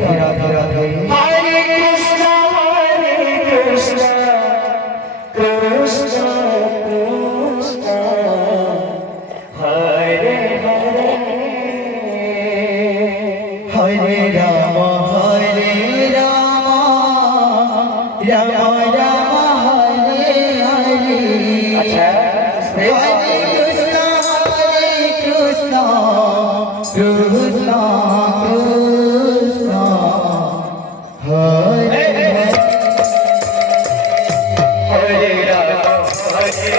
রাধে রাধে রাধে হরে কৃষ্ণ কৃষ্ণ কৃষ্ণ হরে হরে হরে রাম রাম রাম হরে হরে আচ্ছা হরে কৃষ্ণ কৃষ্ণ কৃষ্ণ হরে হরে রাম হরে রাম হরে কৃষ্ণ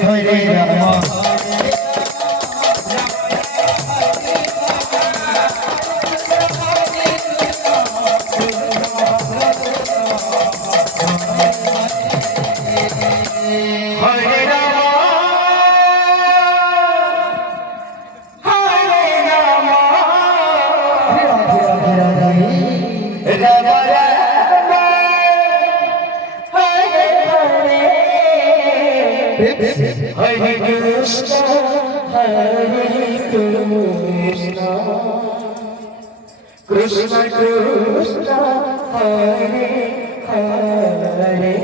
হরে হরে রাম হরে রাম হরে রাম রাধে রাধে রাম রাম হরে হরে হরে কৃষ্ণ কৃষ্ণ কৃষ্ণ হরে হরে হরে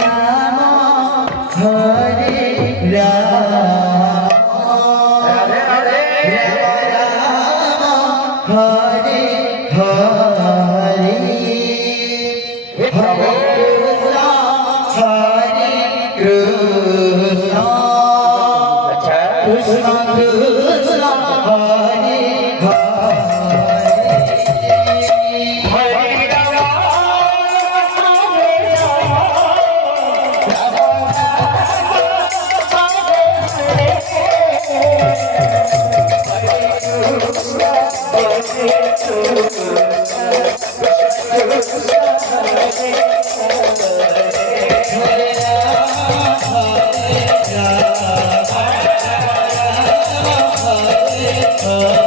রাম হরে রাম রাধে রাধে রাম হরে হরে হরে কৃষ্ণ হরে কৃষ্ণ আচ্ছা কৃষ্ণ কৃষ্ণ হরে হরে হরে রাম হরে হরে